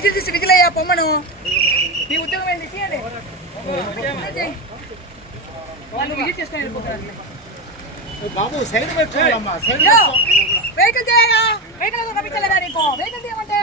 Whistle తీసి whistle అయ్యా పొమ్మను. నీ ఉద్యోగం ఏంటి తీయండి. వాళ్ళు విజిల్ చేసుకొని వెళ్ళిపోతారు బాబు సైడ్ పెట్టుకోవాలమ్మా సైడ్ వెహికల్ చేయగా వెహికల్ కనిపించలేదా నీకు? వెహికల్ తీయమంటే?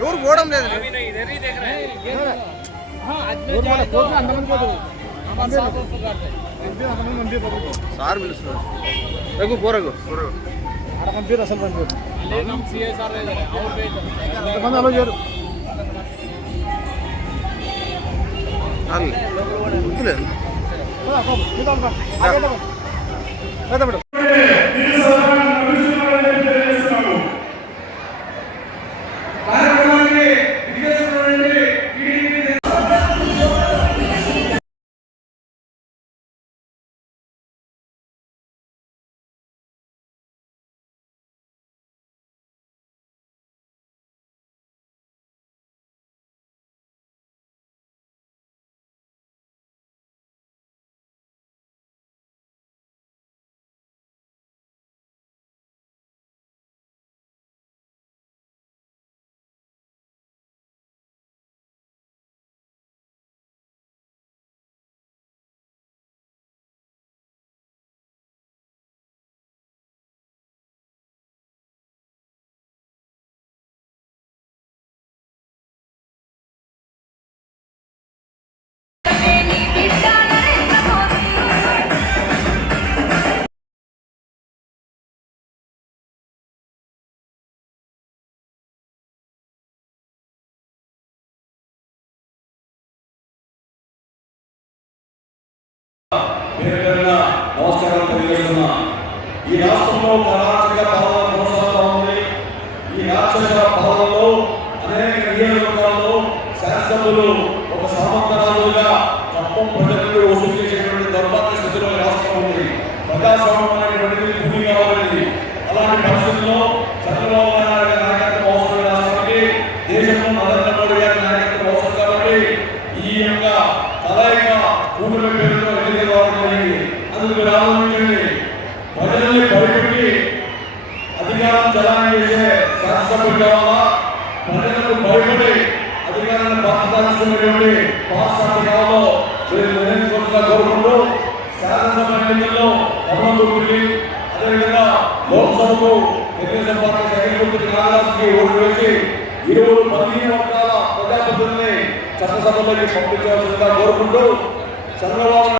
ఎవరు పోవడం లేదు. సార్ పిలుస్తున్నారు. రఘు పోరగు పంపిరు అసలు పంపిరు ఎంతమంది అలో చేయరు గుర్తులేదు మేడం పేరుపేరున నమస్కారం తెలియజేస్తున్నా. ఈ రాష్ట్రంలో కర్ణాటక పాలన కొనసాగుతా ఉంది. ఈ రాక్షస పాలనలో అనేక నియోజకవర్గాల్లో శాసనసభ్యులు ఒక సామంతరాలుగా కప్పం ప్రజల వసూలు చేసేటువంటి దౌర్భాగ్య స్థితిలో రాష్ట్రం ఉంది. ప్రజాస్వామ్యమైనటువంటిది భూమి కావాలని అలాంటి పరిస్థితుల్లో చంద్రబాబు నాయుడు గారి నాయకత్వం అవసరం రాష్ట్రానికి దేశంలో నరేంద్ర మోడీ గారి నాయకత్వం అవసరం కాబట్టి ఈ యొక్క కలయిక కూటమి ఎన్నికలు రావడం జరిగింది అందుకు మీరు ఆలోచించండి ప్రజల్ని భయపెట్టి అధికారం చలాన్ని చేసే శాసనసభ్యులు కావాలా? ప్రజలకు భయపడి అధికారాన్ని బాధ్యతలుస్తున్నటువంటి పాఠశాల కావాలో మీరు నిర్ణయించుకోవాలని కోరుకుంటూ శాసనసభ ఎన్నికల్లో గమనం అదేవిధంగా లోక్సభకు తెలుగుదేశం పార్టీ సెకండ్ నాగరాజుకి ఓటు వేసి ఇరువురు పదిహేను వర్గాల ప్రజాప్రతినిధుల్ని చట్టసభలోకి కోరుకుంటూ చంద్రబాబు